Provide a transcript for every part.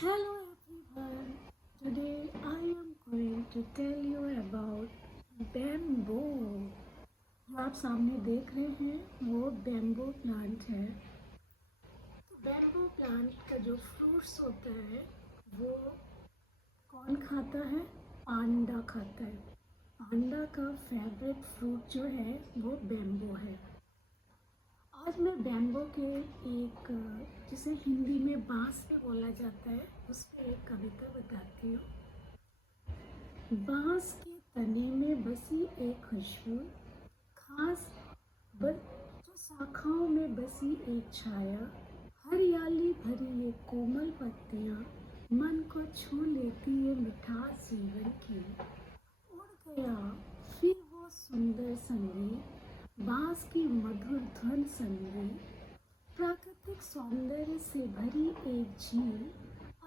Hello everyone. Today I am going to tell you about bamboo. जो आप सामने देख रहे हैं वो बैम्बू प्लांट है। तो बैम्बू प्लांट का जो फ्रूट्स होता है वो कौन खाता है? पांडा खाता है। पांडा का फेवरेट फ्रूट जो है वो बैम्बू है। आज मैं बैम्बू के एक जिसे हिंदी में बांस भी बोला जाता है उस पर एक कविता बताती हूँ। बांस के तने में बसी एक खुशबू, खास जो शाखाओं में बसी एक छाया, हरियाली भरी ये कोमल पत्तियाँ, मन को छू लेती ये मिठास जीवन की। उड़ गया फिर वो सुंदर संगीत, बांस की मधुर धुन संगी, प्राकृतिक सौंदर्य से भरी एक झील,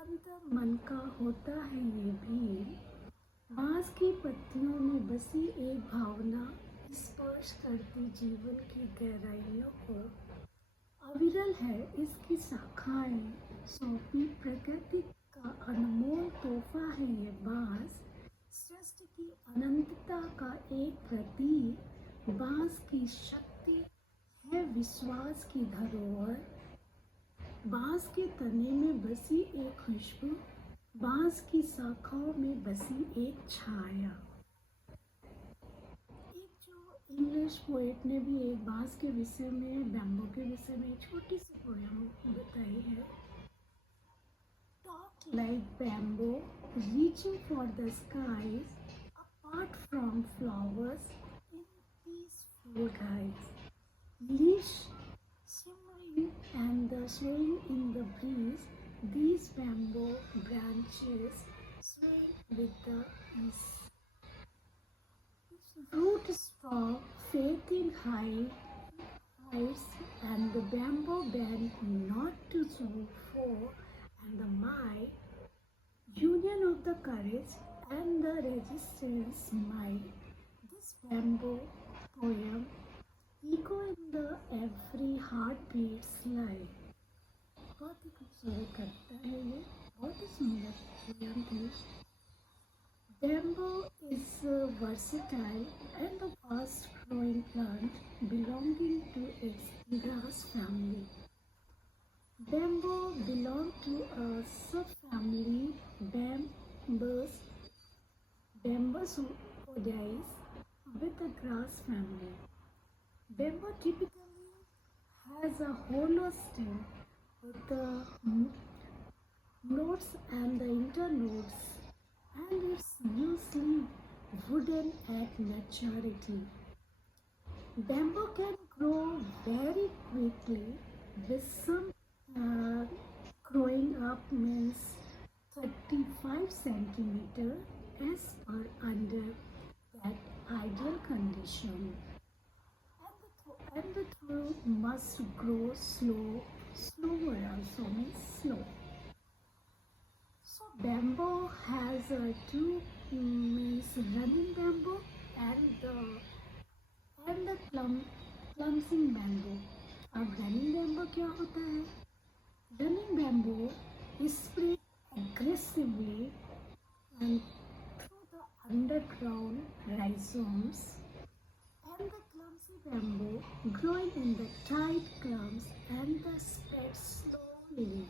अंतर मन का होता है ये भी। बांस की पत्तियों में बसी एक भावना, स्पर्श करती जीवन की गहराइयों को। अविरल है इसकी शाखाएं, सौंपी प्रकृति का अनमोल तोहफा है ये बांस, सृष्टि की अनंतता का एक प्रतीक। बांस की शक्ति है विश्वास की धरोहर, बांस के तने में बसी एक खुशबू, बांस की शाखाओं में बसी एक छाया। एक जो इंग्लिश पोएट ने भी एक बांस के विषय में, बैम्बू के विषय में एक छोटी सी पोयम बताई है। Talk like bamboo, reaching for the skies, apart from flowers in peaceful guise. Leash shimmering and the swaying in the breeze, these bamboo branches sway with the ease. Root strong, faith in heights, and the bamboo bend not to fall, and the might, union of the courage and the resistance might. This bamboo poem echo in the every heartbeat's life. बहुत ही खूबसूरत करता है ये, बहुत ही सुंदर poem थी। Bamboo is versatile and a fast-growing plant belonging to its grass family. Bamboo belong to a subfamily Bambusoides with the grass family. Bamboo typically has a hollow stem with the nodes and the internodes, and it's usually wooden at maturity. Bamboo can grow very quickly, with some growing up means 35 centimeter as per under that ideal condition. And the throat must grow slower also means slow. So bamboo has two means running bamboo and the clumping bamboo. अब running bamboo क्या होता है? Running bamboo spread aggressively and through the underground rhizomes, and the clumsy bamboo growing in the tight clumps and the spread slowly.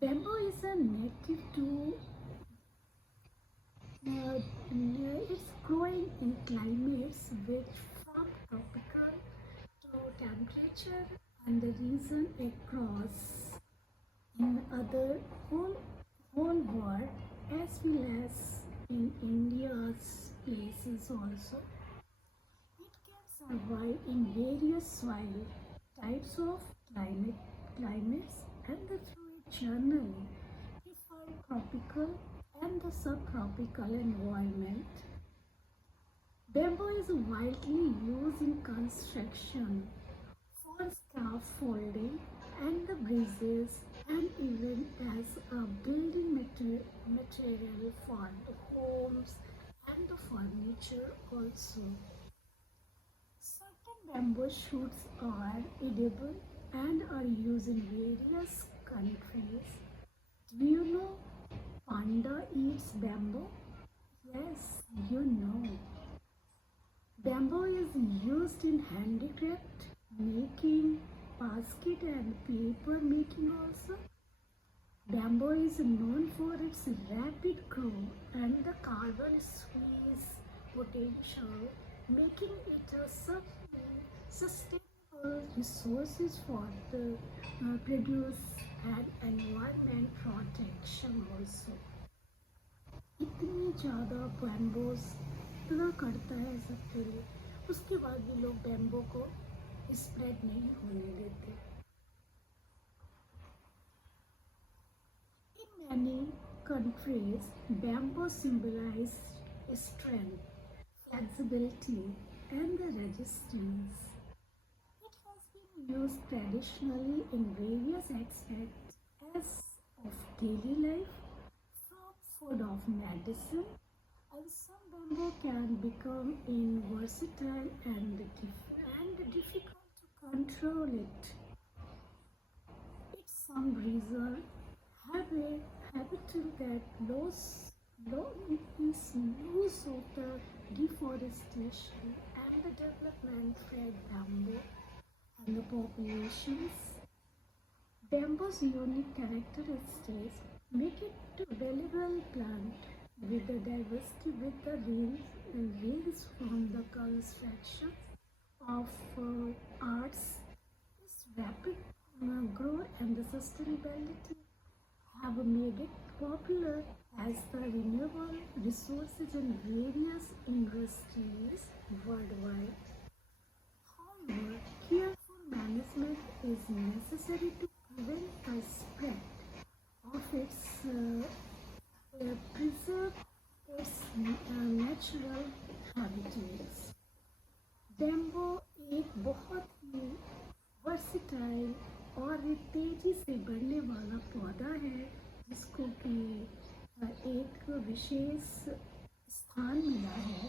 Bamboo is a native to it's growing in climates which from tropical to temperature and the region across in other whole world as well as in India's places also. It can survive in various soil types of climates and through its journey it find tropical and the subtropical environment. Bamboo is widely used in construction, for scaffolding and the bridges, and even as a building material for the homes and the furniture also. Certain bamboo shoots are edible and are used in various countries. Do you know panda eats bamboo? Yes, you know. Bamboo is used in handicraft, making, basket and paper making also. Bamboo is known for its rapid growth and the carbon squeeze potential, making it a sustainable resources for the produce and environment protection also. इतनी ज़्यादा बैम्बोस इतना करता है सबके लिए, उसके बाद भी लोग बैम्बो को स्प्रेड नहीं होने देते. In many countries, bamboo symbolizes strength, flexibility, and the resistance. It has been used traditionally in various aspects as of daily life, from food of medicine, and some bamboo can become versatile and difficult to control it. It's some reason habitat that loss of the deforestation and the development fed bamboo and the populations. Bamboo's unique characteristics make it a valuable plant with the diversity with the range from the construction of arts, its rapid growth and the sustainability have made it popular as the renewable resources in various industries worldwide. However, careful management is necessary to prevent the spread of its preserve its natural habitats. Bamboo एक बहुत ही versatile और तेजी से बढ़ने वाला पौधा है जिसको कि एक विशेष स्थान मिला है.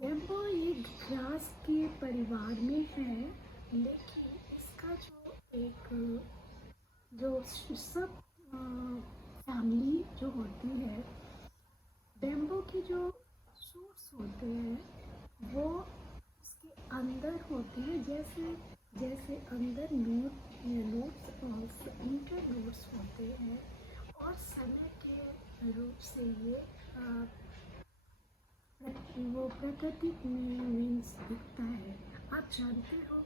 बैम्बो एक ग्रास के परिवार में है, लेकिन इसका जो सब फैमिली जो होती है, बैम्बो की जो शूट्स होते हैं वो उसके अंदर होती है, जैसे अंदर नोट्स और इंटर नोट्स होते हैं, और समय के रूप से ये वो प्रकृति में मीन्स दिखता है. आप जानते हो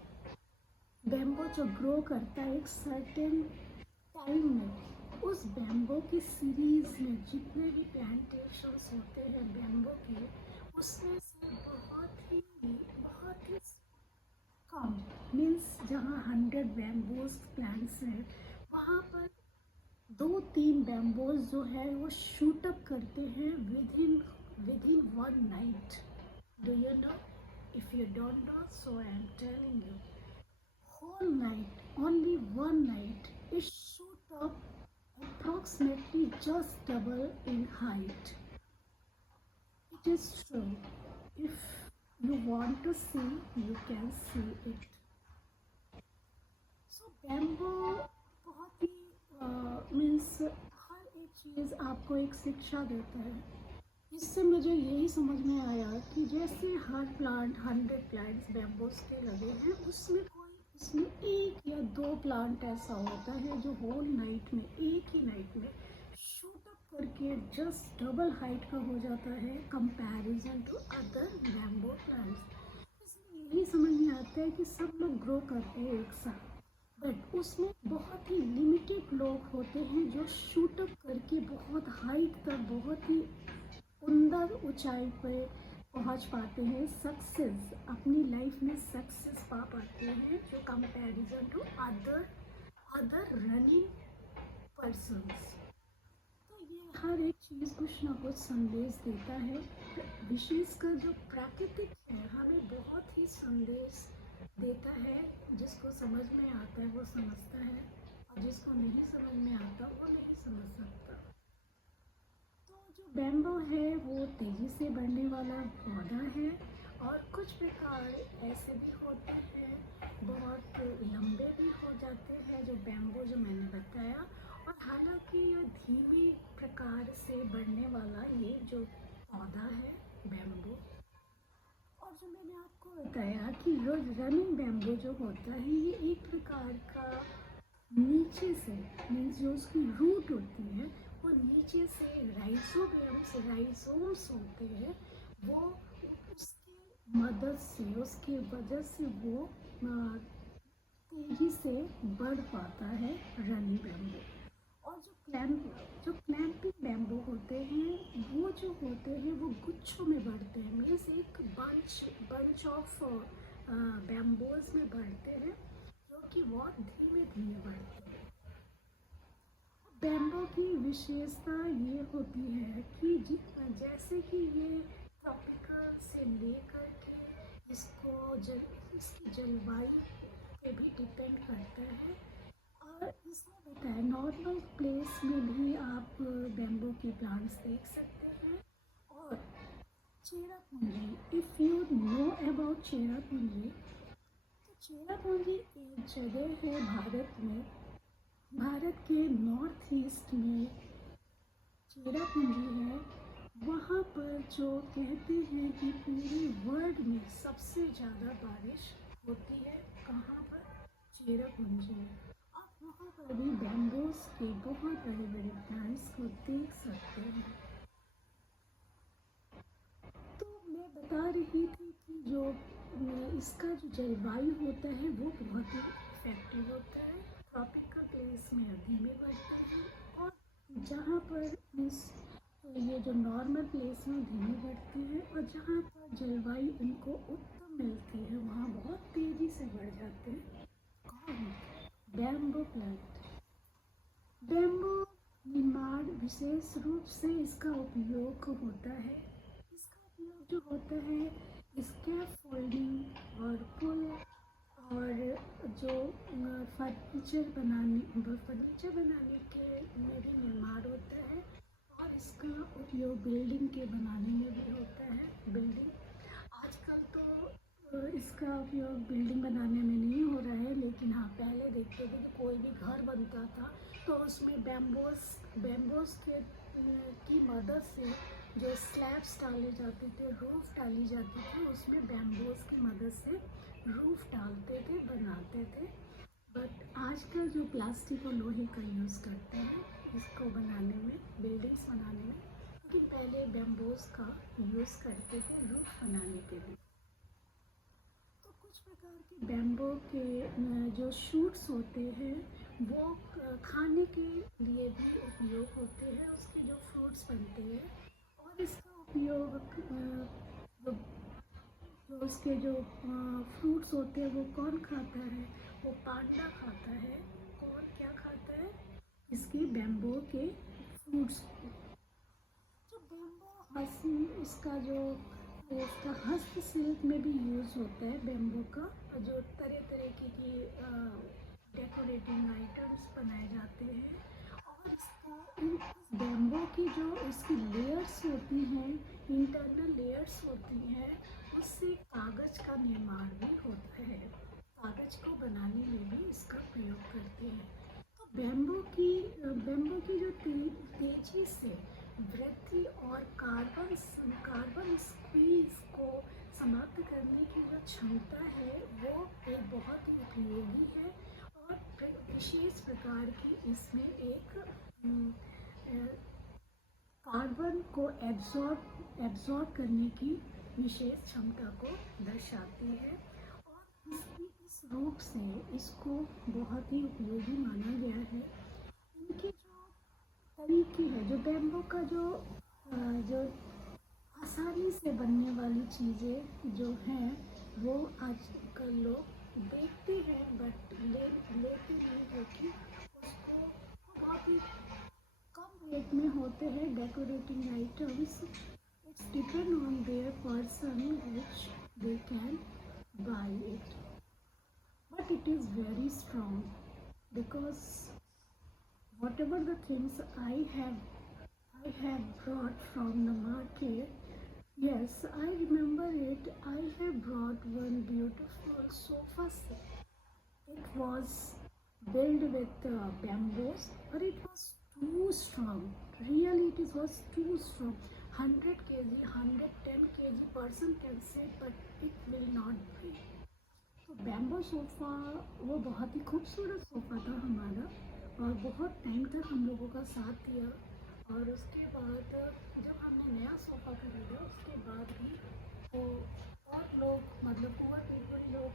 बैम्बो जो ग्रो करता है एक सर्टेन टाइम में, उस बैम्बो की सीरीज में जितने भी प्लांटेशंस होते हैं बैम्बो के, उसमें से बहुत ही कम मीन्स जहाँ 100 बैम्बोज प्लांट्स हैं वहाँ पर 2-3 बैम्बोज जो है वो शूट अप करते हैं within one night. Do you know? If you don't know, so I am telling you. Whole night, only one night, it shoot up approximately just double in height. It is true. If you want to see, you can see it. So bamboo बहुत ही means हर एक चीज़ आपको एक शिक्षा देता है. इससे मुझे यही समझ में आया कि जैसे हर प्लांट 100 प्लांट्स बैम्बूस के लगे हैं, उसमें 1 या 2 प्लांट ऐसा होता है जो होल नाइट में एक ही नाइट में शूट अप करके जस्ट डबल हाइट का हो जाता है comparison to other bamboo plants. इसलिए यही समझ में आता है कि सब लोग ग्रो करते हैं एक साथ, बट उसमें बहुत ही लिमिटेड लोग होते हैं जो शूट अप करके बहुत हाइट तक बहुत ही उम्दा ऊंचाई पर पहुंच पाते हैं, सक्सेस अपनी लाइफ में सक्सेस पा पाते हैं जो comparison to other running persons. तो ये हर एक चीज़ कुछ ना कुछ संदेश देता है. विशेषकर जो प्राकृतिक है हमें बहुत ही संदेश देता है. जिसको समझ में आता है वो समझता है, और जिसको नहीं समझ में आता वो नहीं समझ सकता. बैम्बो है वो तेज़ी से बढ़ने वाला पौधा है, और कुछ प्रकार ऐसे भी होते हैं बहुत लंबे भी हो जाते हैं जो बैम्बू जो मैंने बताया। और हालांकि ये धीमे प्रकार से बढ़ने वाला ये जो पौधा है बैम्बू। और जो मैंने आपको बताया कि जो रनिंग बैम्बू जो होता है ये एक प्रकार का नीचे से मीन्स जो उसकी रूट होती है वो नीचे से राइजोम्स होते हैं, वो उसकी मदद से उसकी वजह से वो तेजी से बढ़ पाता है रनिंग बैम्बू। और जो क्लैंपिंग बैम्बू होते हैं वो जो होते हैं वो गुच्छों में बढ़ते हैं, मीन्स एक बंच ऑफ बैम्बूज में बढ़ते हैं जो कि बहुत धीमे धीमे बढ़ते हैं। बैम्बू की विशेषता ये होती है कि जैसे कि ये ट्रॉपिकल से लेकर के इसकी जलवायु पे भी डिपेंड करता है। और इसमें बताया नॉर्मल प्लेस में भी आप बैम्बू के प्लांट्स देख सकते हैं। और Cherrapunji, if you know about Cherrapunji, तो चेरापूंजी एक जगह है भारत में, भारत के नॉर्थ ईस्ट में चेरापूंजी है। वहाँ पर जो कहते हैं कि पूरे वर्ल्ड में सबसे ज़्यादा बारिश होती है, कहाँ पर? चेरापूंजी में। आप वहाँ पर भी बैम्बूस के बहुत बड़े बड़े प्लांट्स को देख सकते हैं। तो मैं बता रही थी कि जो इसका जो जलवायु होता है वो बहुत ही इफेक्टिव होता है। ट्रॉपिकल प्लेस में धीमे बढ़ते हैं और जहाँ पर ये जो नॉर्मल प्लेस में धीमे बढ़ती है और जहाँ पर जलवायु इनको उत्तम मिलती है वहाँ बहुत तेज़ी से बढ़ जाते हैं। कौन? Bamboo plant. बैम्बू निर्माण विशेष रूप से इसका उपयोग होता है। इसका उपयोग जो होता है स्कैफोल्डिंग और पुल और जो फर्नीचर बनाने के में भी निर्माण होता है। और इसका उपयोग बिल्डिंग के बनाने में भी होता है। बिल्डिंग आजकल तो इसका उपयोग बिल्डिंग बनाने में नहीं हो रहा है, लेकिन हाँ पहले देखते थे कि कोई भी घर बनता था तो उसमें बैम्बूस की मदद से जो स्लैब्स डाले जाते थे, रूफ डाली जाती थी, उसमें बैम्बूस की मदद से रूफ डालते थे, बनाते थे। बट आजकल जो प्लास्टिक और लोहे का यूज़ करते हैं इसको बनाने में, बिल्डिंग्स बनाने में, लेकिन पहले बैम्बूस का यूज़ करते थे रूफ बनाने के लिए। तो कुछ प्रकार के बैम्बू के जो शूट्स होते हैं वो खाने के लिए भी उपयोग होते हैं, उसके जो फ्रूट्स बनते हैं। और इसका उपयोग जो जो उसके जो फ्रूट्स होते हैं वो कौन खाता है? वो पांडा खाता है। कौन क्या खाता है? इसके बैम्बू के फ्रूट्स को। जो बैम्बू इसका हस्तशिल्प में भी यूज़ होता है बैम्बू का, जो तरह तरह की डेकोरेटिंग आइटम्स बनाए जाते हैं। और इस बैम्बू की जो इसकी लेयर्स होती हैं, इंटरनल लेयर्स होती हैं, उससे कागज़ का निर्माण भी होता है। कागज़ को बनाने में भी इसका प्रयोग करते हैं। तो बैम्बू की जो तेजी से वृद्धि और कार्बन स्क्वीज को समाप्त करने की जो क्षमता है वो एक बहुत ही उपयोगी है। और विशेष प्रकार की इसमें एक कार्बन को एब्जॉर्ब करने की विशेष क्षमता को दर्शाती है। और इस रूप से इसको बहुत ही उपयोगी माना गया है। इनके जो तरीके हैं, जो बैम्बू का जो आसानी से बनने वाली चीज़ें जो हैं वो आजकल लोग देखते हैं बट लेते नहीं, क्योंकि उसको बहुत ही कम रेट में होते हैं decorating items. It's depend on their person which they can buy it, but it is very strong because whatever the things I have brought from the market. Yes, I remember it. I have brought one beautiful sofa set. It was built with bamboos, but it was too strong. Really, it was too strong. 100 kg, 110 kg person can sit, but it will not break. तो bamboo sofa वो बहुत ही खूबसूरत sofa था हमारा, और बहुत time तक हम लोगों का साथ दिया। और उसके बाद जब हमने नया सोफ़ा खरीदा, उसके बाद भी वो बहुत लोग, मतलब पुअर पीपल लोग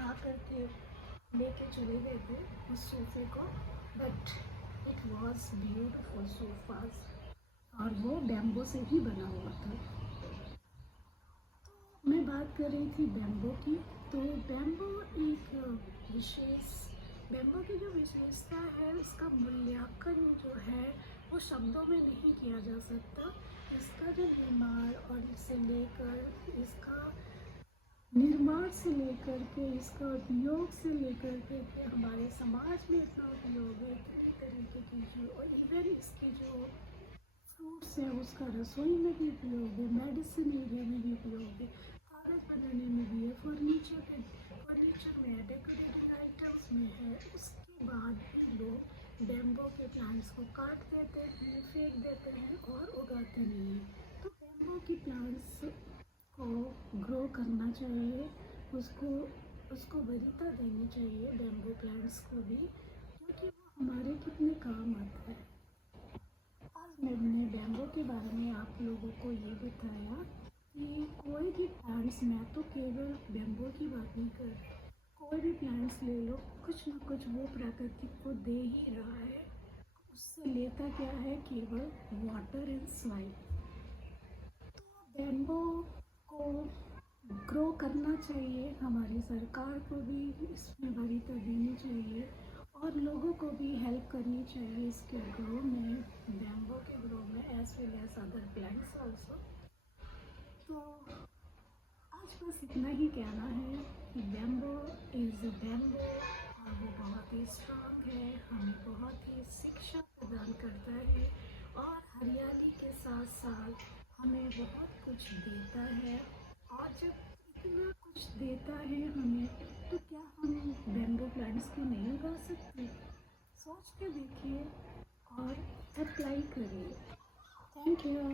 आ करके लेके चले गए थे उस सोफ़े को। But it was beautiful sofas, और वो बैम्बो से ही बना हुआ था। मैं बात कर रही थी बैम्बो की। तो बैम्बो एक विशेष बैम्बो की जो विशेषता है, इसका मूल्यांकन जो है वो शब्दों में नहीं किया जा सकता। इसका जो निर्माण से लेकर के इसका उपयोग से लेकर के हमारे समाज में इतना उपयोग है, इतनी तरीके की जो, और इवन इसकी जो फ्रूट्स है उसका रसोई में भी उपयोग है, मेडिसिन एरिया में भी उपयोग है, कागज़ बनाने में भी है, फर्नीचर में है, डेकोरेटिंग आइटम्स में है। उसके बाद भी लोग बैम्बो के प्लांट्स को काट देते हैं, फेंक देते हैं और उगाते नहीं हैं। तो बैम्बो की प्लांट्स को ग्रो करना चाहिए, उसको उसको वरीयता देनी चाहिए बैम्बो प्लांट्स को भी, क्योंकि वो हमारे कितने काम आता है। आज मैंने बैम्बो के बारे में आप लोगों को ये बताया कि कोई भी प्लांट्स, मैं तो केवल बैम्बो की बात नहीं कर रही, कोई भी प्लांट्स ले लो, कुछ ना कुछ वो प्रकृति को दे ही रहा है। उससे लेता क्या है, केवल वाटर एंड सॉइल। तो बैम्बो को ग्रो करना चाहिए, हमारी सरकार को भी इसमें वरीयता देनी चाहिए, और लोगों को भी हेल्प करनी चाहिए इसके ग्रो में, बैम्बो के ग्रो में, as well as other plants also. तो आज बस इतना ही कहना है कि बैम्बो इज़ बैम्बो, और वो बहुत ही स्ट्रांग है, हमें बहुत ही शिक्षा प्रदान करता है, और हरियाली के साथ साथ हमें बहुत कुछ देता है। और जब इतना कुछ देता है हमें, तो क्या हम बैम्बो प्लांट्स को नहीं उगा सकते? सोच के देखिए और अप्लाई करिए। Thank you.